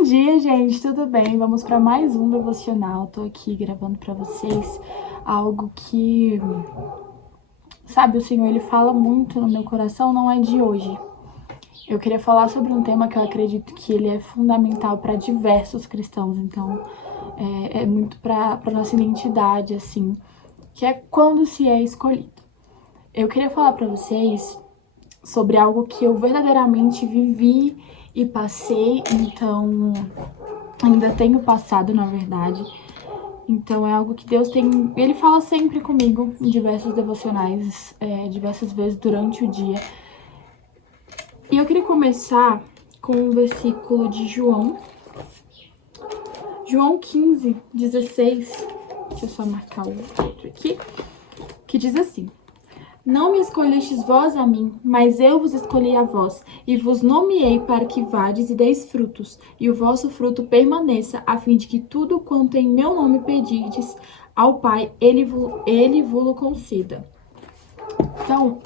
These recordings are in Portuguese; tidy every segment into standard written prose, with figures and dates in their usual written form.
Bom dia, gente, tudo bem? Vamos para mais um devocional. Tô aqui gravando para vocês algo que, sabe, o Senhor, ele fala muito no meu coração, não é de hoje. Eu queria falar sobre um tema que eu acredito que ele é fundamental para diversos cristãos, então é muito para nossa identidade, assim, que é quando se é escolhido. Eu queria falar para vocês sobre algo que eu verdadeiramente vivi e passei, então ainda tenho passado, na verdade. Então é algo que Deus tem, ele fala sempre comigo em diversos devocionais, diversas vezes durante o dia. E eu queria começar com um versículo de João 15, 16, deixa eu só marcar o outro aqui, que diz assim: Não me escolhestes vós a mim, mas eu vos escolhi a vós, e vos nomeei para que vades e deis frutos, e o vosso fruto permaneça, a fim de que tudo quanto em meu nome pedirdes ao Pai, ele vos conceda. Então,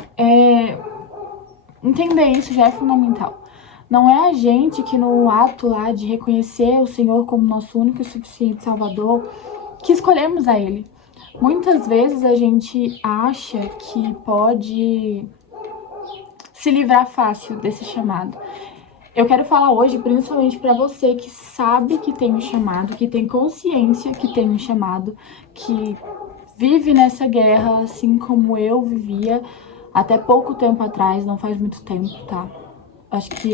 entender isso já é fundamental. Não é a gente que no ato lá de reconhecer o Senhor como nosso único e suficiente Salvador, que escolhemos a Ele. Muitas vezes a gente acha que pode se livrar fácil desse chamado. Eu quero falar hoje principalmente para você que sabe que tem um chamado, que tem consciência que tem um chamado, que vive nessa guerra assim como eu vivia até pouco tempo atrás, não faz muito tempo, tá?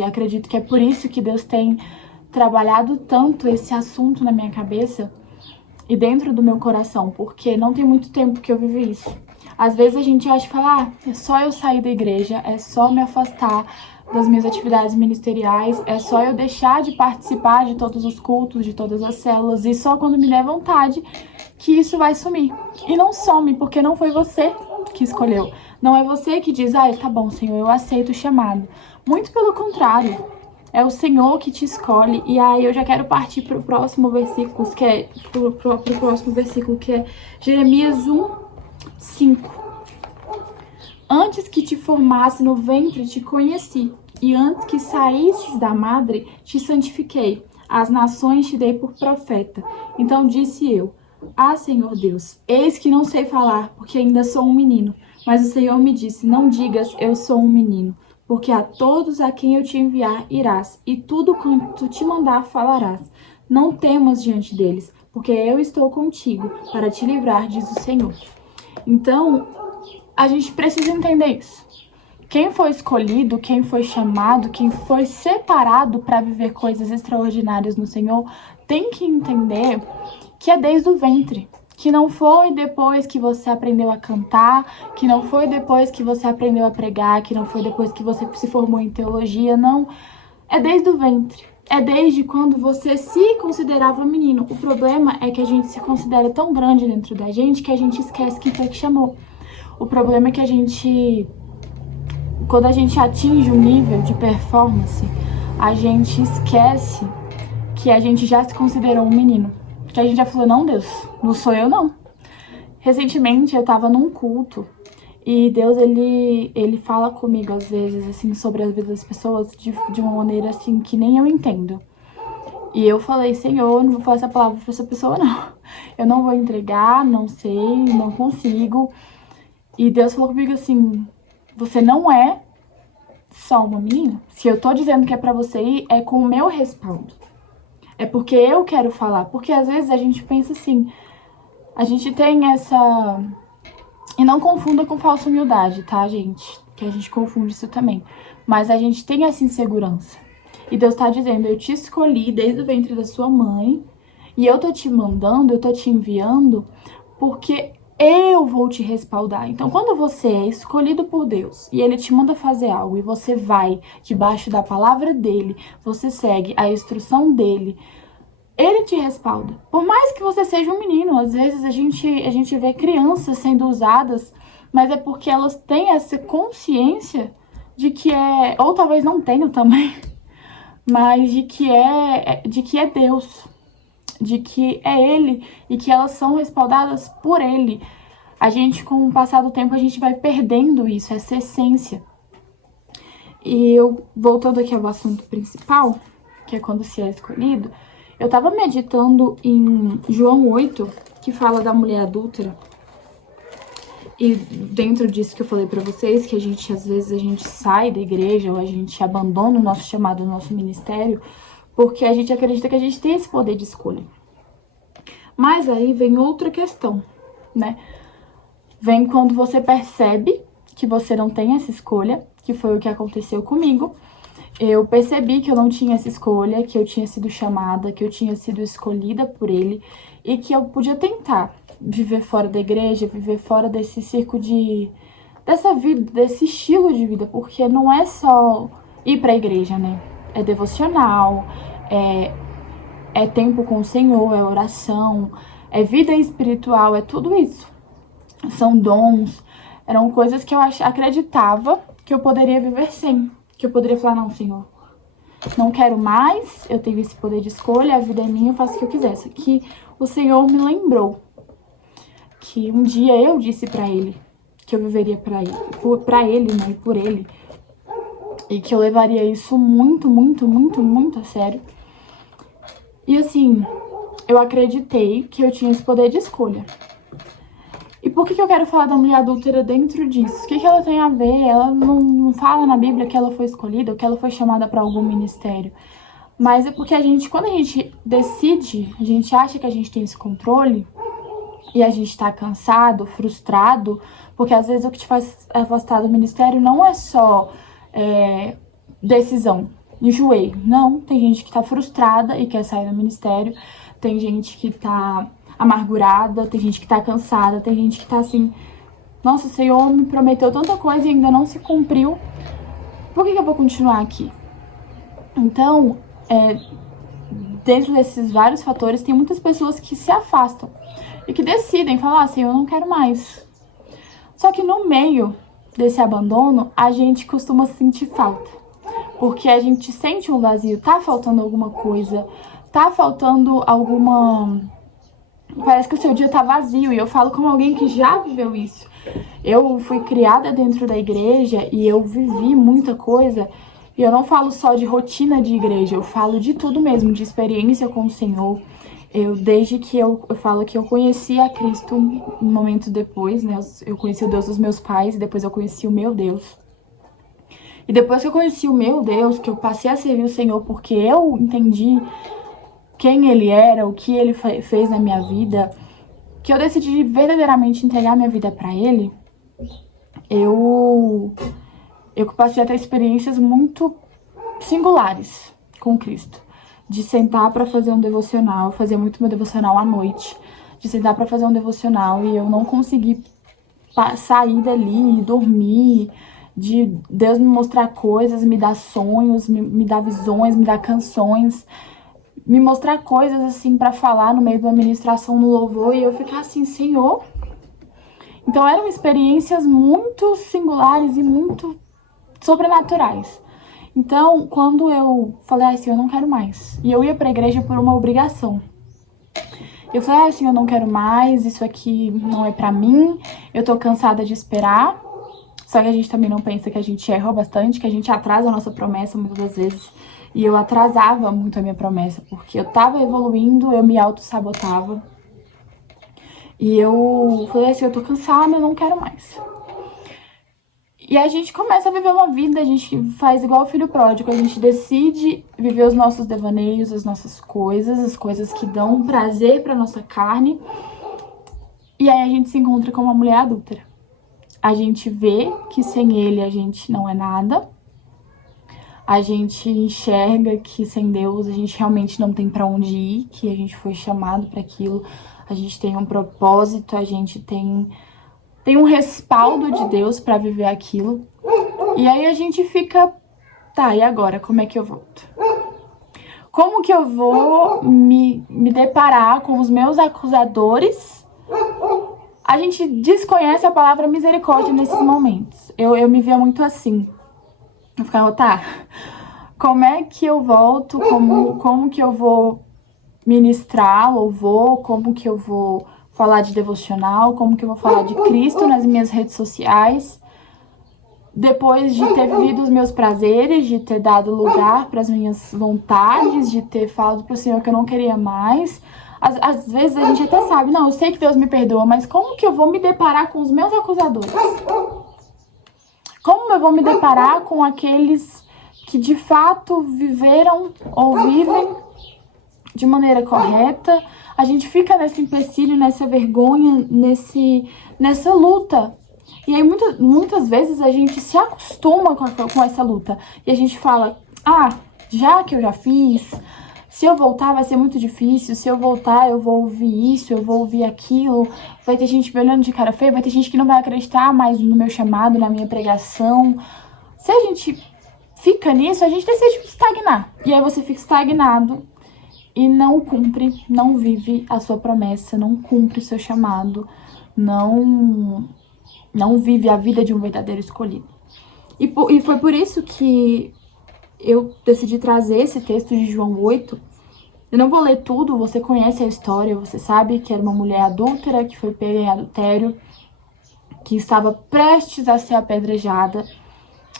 Acredito que é por isso que Deus tem trabalhado tanto esse assunto na minha cabeça e dentro do meu coração, porque não tem muito tempo que eu vivi isso. Às vezes a gente acha e fala, é só eu sair da igreja, é só me afastar das minhas atividades ministeriais, é só eu deixar de participar de todos os cultos, de todas as células, e só quando me der vontade que isso vai sumir. E não some, porque não foi você que escolheu. Não é você que diz, tá bom, Senhor, eu aceito o chamado. Muito pelo contrário. É o Senhor que te escolhe. E aí eu já quero partir para o próximo versículo, que é Jeremias 1, 5. Antes que te formasse no ventre te conheci, e antes que saísses da madre te santifiquei. As nações te dei por profeta. Então disse eu, Senhor Deus, eis que não sei falar, porque ainda sou um menino. Mas o Senhor me disse, não digas, eu sou um menino. Porque a todos a quem eu te enviar irás, e tudo quanto te mandar falarás. Não temas diante deles, porque eu estou contigo para te livrar, diz o Senhor. Então, a gente precisa entender isso. Quem foi escolhido, quem foi chamado, quem foi separado para viver coisas extraordinárias no Senhor, tem que entender que é desde o ventre. Que não foi depois que você aprendeu a cantar, que não foi depois que você aprendeu a pregar, que não foi depois que você se formou em teologia, não. É desde o ventre. É desde quando você se considerava menino. O problema é que a gente se considera tão grande dentro da gente que a gente esquece quem foi que chamou. O problema é que quando a gente atinge um nível de performance, a gente esquece que a gente já se considerou um menino. Que a gente já falou, não, Deus, não sou eu, não. Recentemente, eu tava num culto e Deus, ele fala comigo, às vezes, assim, sobre a vida das pessoas de uma maneira, assim, que nem eu entendo. E eu falei, Senhor, não vou falar essa palavra pra essa pessoa, não. Eu não vou entregar, não sei, não consigo. E Deus falou comigo assim, você não é só uma menina. Se eu tô dizendo que é pra você ir, é com o meu respaldo. É porque eu quero falar. Porque às vezes a gente pensa assim, a gente tem essa... E não confunda com falsa humildade, tá, gente? Que a gente confunde isso também. Mas a gente tem essa insegurança. E Deus tá dizendo, eu te escolhi desde o ventre da sua mãe. E eu tô te mandando, eu tô te enviando, porque eu vou te respaldar. Então, quando você é escolhido por Deus e Ele te manda fazer algo e você vai debaixo da palavra dEle, você segue a instrução dEle, Ele te respalda. Por mais que você seja um menino, às vezes a gente vê crianças sendo usadas, mas é porque elas têm essa consciência de que ou talvez não tenham também, mas de que é Deus. De que é Ele e que elas são respaldadas por Ele. A gente, com o passar do tempo, a gente vai perdendo isso, essa essência. E eu, voltando aqui ao assunto principal, que é quando se é escolhido, eu tava meditando em João 8, que fala da mulher adúltera. E dentro disso que eu falei pra vocês, que às vezes a gente sai da igreja ou a gente abandona o nosso chamado, o nosso ministério, porque a gente acredita que a gente tem esse poder de escolha. Mas aí vem outra questão, né? Vem quando você percebe que você não tem essa escolha, que foi o que aconteceu comigo. Eu percebi que eu não tinha essa escolha, que eu tinha sido chamada, que eu tinha sido escolhida por ele e que eu podia tentar viver fora da igreja, viver fora desse circo dessa vida, desse estilo de vida, porque não é só ir pra igreja, né? É devocional, é tempo com o Senhor, é oração, é vida espiritual, é tudo isso. São dons, eram coisas que eu acreditava que eu poderia viver sem. Que eu poderia falar, não, Senhor, não quero mais, eu tenho esse poder de escolha, a vida é minha, eu faço o que eu quiser. Só que o Senhor me lembrou que um dia eu disse pra ele que eu viveria pra ele, né, e por ele. E que eu levaria isso muito, muito, muito, muito a sério. E assim, eu acreditei que eu tinha esse poder de escolha. E por que eu quero falar da mulher adúltera dentro disso? O que ela tem a ver? Ela não fala na Bíblia que ela foi escolhida ou que ela foi chamada para algum ministério. Mas é porque quando a gente decide, a gente acha que a gente tem esse controle e a gente tá cansado, frustrado, porque às vezes o que te faz afastar do ministério não é só decisão, enjoei. Não, tem gente que tá frustrada e quer sair do ministério, tem gente que tá amargurada, tem gente que tá cansada, tem gente que tá assim, nossa, o Senhor me prometeu tanta coisa e ainda não se cumpriu, por que eu vou continuar aqui? Então, dentro desses vários fatores, tem muitas pessoas que se afastam e que decidem falar assim, eu não quero mais. Só que no meio desse abandono, a gente costuma sentir falta, porque a gente sente um vazio, tá faltando alguma coisa, tá faltando alguma... Parece que o seu dia tá vazio, e eu falo como alguém que já viveu isso. Eu fui criada dentro da igreja e eu vivi muita coisa, e eu não falo só de rotina de igreja, eu falo de tudo mesmo, de experiência com o Senhor. Desde que eu falo que eu conheci a Cristo um momento depois, né? Eu conheci o Deus dos meus pais e depois eu conheci o meu Deus. E depois que eu conheci o meu Deus, que eu passei a servir o Senhor porque eu entendi quem Ele era, o que Ele fez na minha vida, que eu decidi verdadeiramente entregar minha vida pra Ele, eu passei a ter experiências muito singulares com Cristo. De sentar pra fazer um devocional, eu fazia muito meu devocional à noite, de sentar pra fazer um devocional e eu não consegui sair dali e dormir, de Deus me mostrar coisas, me dar sonhos, me dar visões, me dar canções, me mostrar coisas assim pra falar no meio da ministração no louvor e eu ficar assim, Senhor. Então eram experiências muito singulares e muito sobrenaturais. Então, quando eu falei assim, eu não quero mais, e eu ia pra igreja por uma obrigação. Eu falei assim, eu não quero mais, isso aqui não é pra mim, eu tô cansada de esperar. Só que a gente também não pensa que a gente erra bastante, que a gente atrasa a nossa promessa muitas das vezes. E eu atrasava muito a minha promessa, porque eu tava evoluindo, eu me auto-sabotava. E eu falei assim, eu tô cansada, eu não quero mais. E a gente começa a viver uma vida, a gente faz igual o filho pródigo, a gente decide viver os nossos devaneios, as nossas coisas, as coisas que dão prazer pra nossa carne. E aí a gente se encontra com uma mulher adúltera. A gente vê que sem ele a gente não é nada. A gente enxerga que sem Deus a gente realmente não tem pra onde ir, que a gente foi chamado pra aquilo, a gente tem um propósito, a gente tem um respaldo de Deus pra viver aquilo. E aí a gente fica, tá, e agora? Como é que eu volto? Como que eu vou me deparar com os meus acusadores? A gente desconhece a palavra misericórdia nesses momentos. Eu me via muito assim. Eu ficava, tá, como é que eu volto? Como que eu vou ministrar louvor? Como que eu vou falar de devocional? Como que eu vou falar de Cristo nas minhas redes sociais? depois de ter vivido os meus prazeres, de ter dado lugar para as minhas vontades, de ter falado pro Senhor que eu não queria mais, às vezes a gente até sabe, não, eu sei que Deus me perdoa, mas como que eu vou me deparar com os meus acusadores? Como eu vou me deparar com aqueles que de fato viveram ou vivem de maneira correta? A gente fica nesse empecilho, nessa vergonha, nessa luta. E aí muitas vezes a gente se acostuma com essa luta. E a gente fala, já que eu já fiz, se eu voltar vai ser muito difícil, se eu voltar eu vou ouvir isso, eu vou ouvir aquilo, vai ter gente me olhando de cara feia, vai ter gente que não vai acreditar mais no meu chamado, na minha pregação. Se a gente fica nisso, a gente decide estagnar. E aí você fica estagnado e não cumpre, não vive a sua promessa, não cumpre o seu chamado, não vive a vida de um verdadeiro escolhido. E foi por isso que eu decidi trazer esse texto de João 8. Eu não vou ler tudo, você conhece a história, você sabe que era uma mulher adúltera, que foi pega em adultério, que estava prestes a ser apedrejada.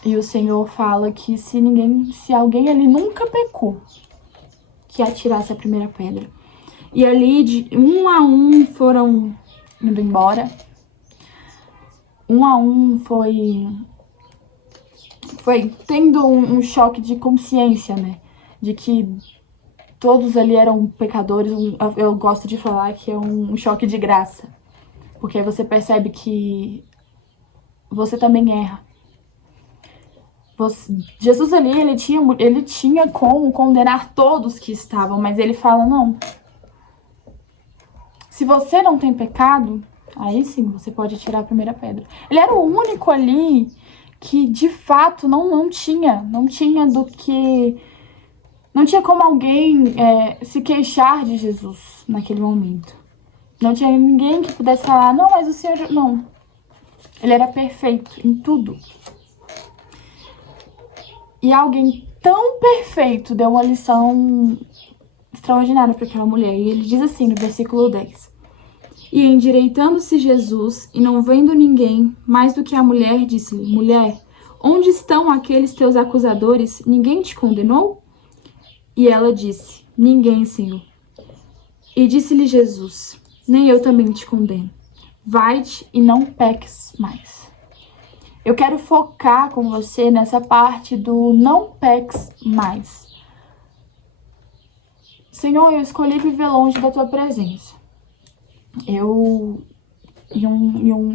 E o Senhor fala que se alguém ali nunca pecou, que atirasse a primeira pedra. E ali, de um a um, foram indo embora. Um a um foi tendo um choque de consciência, né? De que todos ali eram pecadores. Eu gosto de falar que é um choque de graça. Porque aí você percebe que você também erra. Jesus ali, ele tinha como condenar todos que estavam, mas ele fala, não. Se você não tem pecado, aí sim, você pode tirar a primeira pedra. Ele era o único ali que, de fato, não tinha do que... Não tinha como alguém se queixar de Jesus naquele momento. Não tinha ninguém que pudesse falar, não, mas o Senhor... Não. Ele era perfeito em tudo. E alguém tão perfeito deu uma lição extraordinária para aquela mulher. E ele diz assim no versículo 10. E endireitando-se Jesus, e não vendo ninguém mais do que a mulher, disse-lhe, mulher, onde estão aqueles teus acusadores? Ninguém te condenou? E ela disse, ninguém, Senhor. E disse-lhe Jesus, nem eu também te condeno. Vai-te e não peques mais. Eu quero focar com você nessa parte do não peques mais. Senhor, eu escolhi viver longe da tua presença. A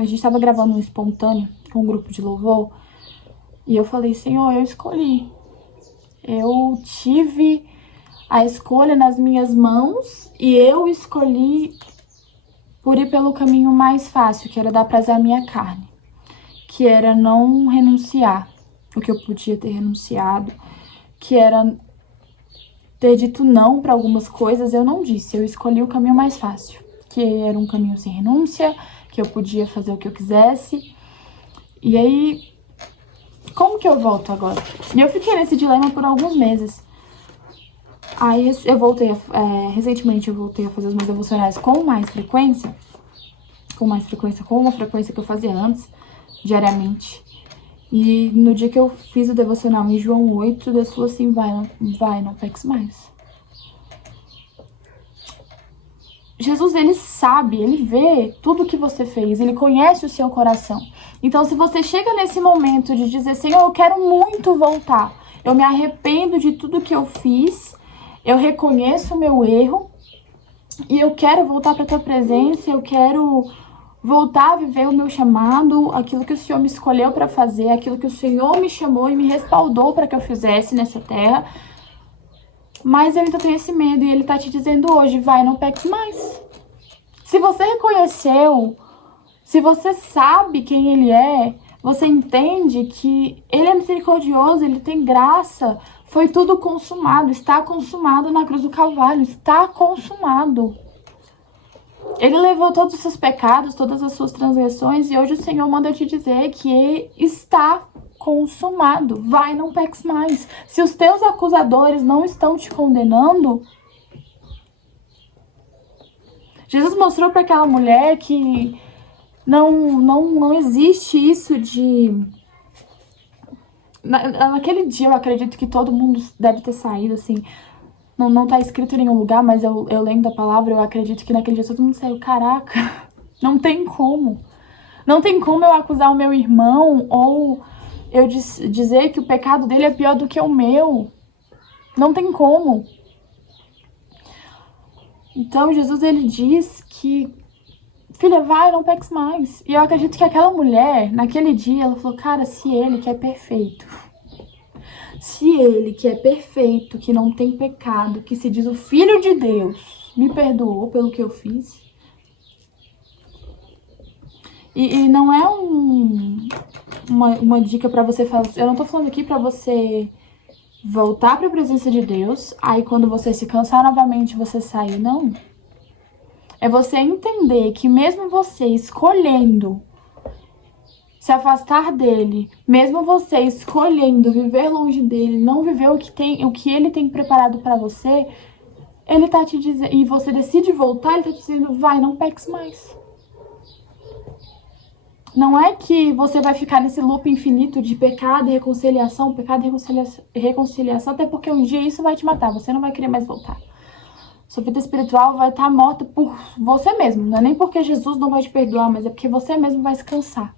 gente estava gravando um espontâneo com um grupo de louvor. E eu falei, Senhor, eu escolhi. Eu tive a escolha nas minhas mãos e eu escolhi por ir pelo caminho mais fácil, que era dar prazer à minha carne. Que era não renunciar o que eu podia ter renunciado, que era ter dito não para algumas coisas, eu não disse, eu escolhi o caminho mais fácil, que era um caminho sem renúncia, que eu podia fazer o que eu quisesse. E aí, como que eu volto agora? E eu fiquei nesse dilema por alguns meses. Aí eu voltei, recentemente eu voltei a fazer os meus devocionais com uma frequência que eu fazia antes, diariamente. E no dia que eu fiz o devocional em João 8, Deus falou assim, vai, não peques mais. Jesus, ele sabe, ele vê tudo que você fez, ele conhece o seu coração. Então, se você chega nesse momento de dizer, Senhor, eu quero muito voltar, eu me arrependo de tudo que eu fiz, eu reconheço o meu erro, e eu quero voltar para a tua presença, eu quero voltar a viver o meu chamado, aquilo que o Senhor me escolheu para fazer, aquilo que o Senhor me chamou e me respaldou para que eu fizesse nessa terra. Mas eu ainda tenho esse medo e ele tá te dizendo hoje, vai, não peques mais. Se você reconheceu, se você sabe quem ele é, você entende que ele é misericordioso, ele tem graça, foi tudo consumado, está consumado na cruz do Calvário, está consumado. Ele levou todos os seus pecados, todas as suas transgressões, e hoje o Senhor manda te dizer que está consumado. Vai, não peques mais. Se os teus acusadores não estão te condenando, Jesus mostrou para aquela mulher que não existe isso de Naquele dia eu acredito que todo mundo deve ter saído, assim. Não tá escrito em nenhum lugar, mas eu lembro da palavra, eu acredito que naquele dia todo mundo saiu. Caraca, não tem como. Não tem como eu acusar o meu irmão ou eu dizer que o pecado dele é pior do que o meu. Não tem como. Então Jesus, ele diz que, filha, vai, não peques mais. E eu acredito que aquela mulher, naquele dia, ela falou, cara, se ele que é perfeito, se ele que é perfeito, que não tem pecado, que se diz o Filho de Deus, me perdoou pelo que eu fiz. E não é uma dica pra você falar, eu não tô falando aqui pra você voltar pra presença de Deus, aí quando você se cansar novamente, você sair, não. É você entender que mesmo você escolhendo se afastar dele, mesmo você escolhendo viver longe dele, não viver o que ele tem preparado pra você, ele tá te dizendo, e você decide voltar, ele tá te dizendo, vai, não peques mais. Não é que você vai ficar nesse loop infinito de pecado e reconciliação, até porque um dia isso vai te matar, você não vai querer mais voltar. Sua vida espiritual vai estar morta por você mesmo. Não é nem porque Jesus não vai te perdoar, mas é porque você mesmo vai se cansar.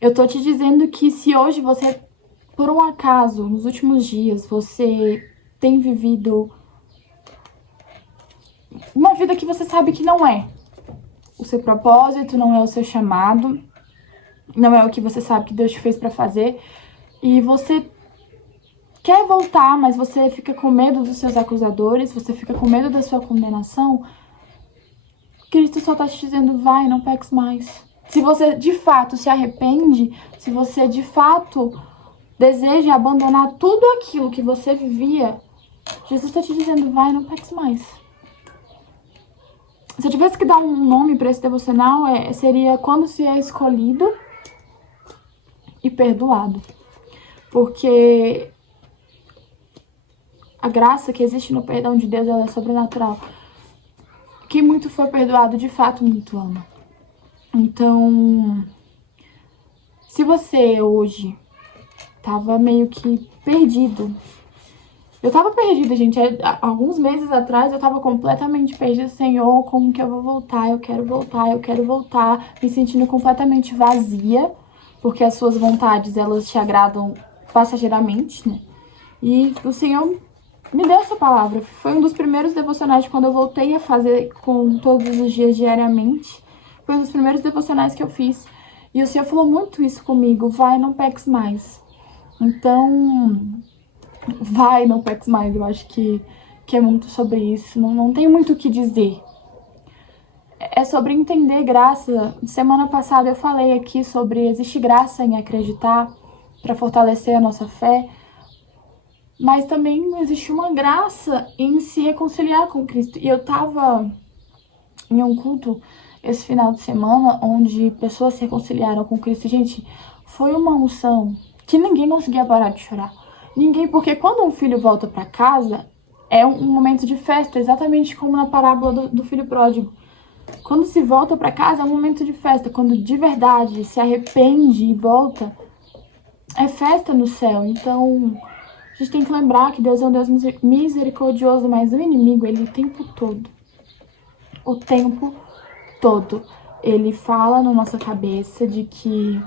Eu tô te dizendo que se hoje você, por um acaso, nos últimos dias, você tem vivido uma vida que você sabe que não é o seu propósito, não é o seu chamado, não é o que você sabe que Deus te fez pra fazer, e você quer voltar, mas você fica com medo dos seus acusadores, você fica com medo da sua condenação, Cristo só tá te dizendo, vai, não peques mais. Se você de fato se arrepende, se você de fato deseja abandonar tudo aquilo que você vivia, Jesus tá te dizendo, vai, não peques mais. Se eu tivesse que dar um nome para esse devocional, seria Quando se é escolhido e perdoado. Porque a graça que existe no perdão de Deus, ela é sobrenatural. Quem muito for perdoado, de fato, muito ama. Então, se você hoje tava meio que perdido. Eu tava perdida, gente. Alguns meses atrás eu tava completamente perdida. Senhor, como que eu vou voltar? Eu quero voltar, eu quero voltar. Me sentindo completamente vazia. Porque as suas vontades, elas te agradam passageiramente, né? E o Senhor me deu essa palavra. Foi um dos primeiros devocionais de quando eu voltei a fazer com todos os dias, diariamente. Foi um dos primeiros devocionais que eu fiz. E o Senhor falou muito isso comigo. Vai, não peques mais. Então, vai, não peques mais. Eu acho que é muito sobre isso. Não tem muito o que dizer. É sobre entender graça. Semana passada eu falei aqui sobre existe graça em acreditar para fortalecer a nossa fé. Mas também existe uma graça em se reconciliar com Cristo. E eu tava em um culto esse final de semana onde pessoas se reconciliaram com Cristo. Gente, foi uma unção que ninguém conseguia parar de chorar. Ninguém, porque quando um filho volta para casa, é um momento de festa, exatamente como na parábola do filho pródigo. Quando se volta para casa, é um momento de festa. Quando de verdade se arrepende e volta, é festa no céu. Então, a gente tem que lembrar que Deus é um Deus misericordioso, mas o inimigo, ele o tempo todo, ele fala na nossa cabeça de que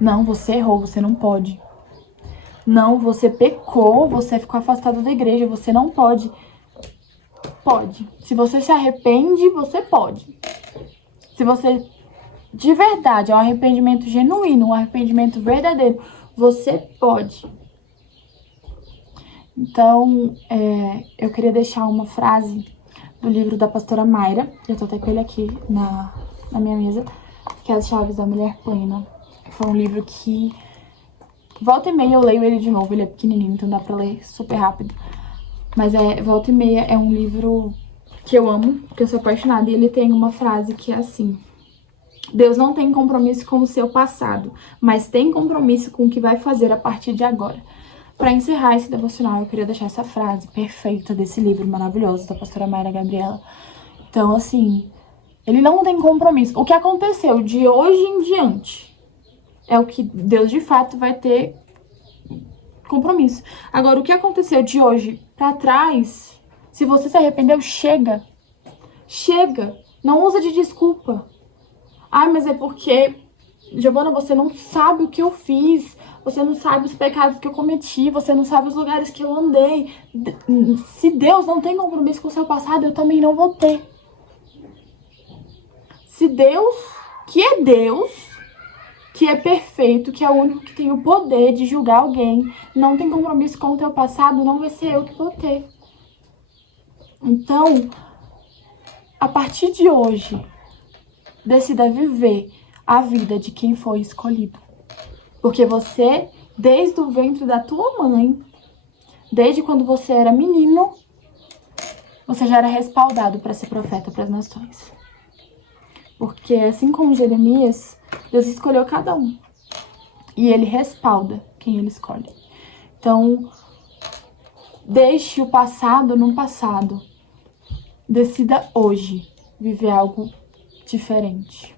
não, você errou, você não pode. Não, você pecou, você ficou afastado da igreja, você não pode. Pode. Se você se arrepende, você pode. Se você de verdade é um arrependimento genuíno, um arrependimento verdadeiro, você pode. Então, eu queria deixar uma frase do livro da pastora Mayra, eu tô até com ele aqui na minha mesa, que é As Chaves da Mulher Plena. Foi um livro que volta e meia eu leio ele de novo, ele é pequenininho, então dá pra ler super rápido. Mas volta e meia é um livro que eu amo, que eu sou apaixonada, e ele tem uma frase que é assim: Deus não tem compromisso com o seu passado, mas tem compromisso com o que vai fazer a partir de agora. Para encerrar esse devocional, eu queria deixar essa frase perfeita desse livro maravilhoso da pastora Mayra Gabriela. Então, assim, ele não tem compromisso. O que aconteceu de hoje em diante é o que Deus de fato vai ter compromisso. Agora, o que aconteceu de hoje pra trás, se você se arrependeu, chega. Chega. Não usa de desculpa. Ai, mas é porque, Giovana, você não sabe o que eu fiz. Você não sabe os pecados que eu cometi. Você não sabe os lugares que eu andei. Se Deus não tem compromisso com o seu passado, eu também não vou ter. Se Deus, que é perfeito, que é o único que tem o poder de julgar alguém, não tem compromisso com o teu passado, não vai ser eu que vou ter. Então, a partir de hoje, decida viver a vida de quem foi escolhido. Porque você, desde o ventre da tua mãe, desde quando você era menino, você já era respaldado para ser profeta para as nações. Porque assim como Jeremias, Deus escolheu cada um. E ele respalda quem ele escolhe. Então, deixe o passado no passado. Decida hoje viver algo diferente.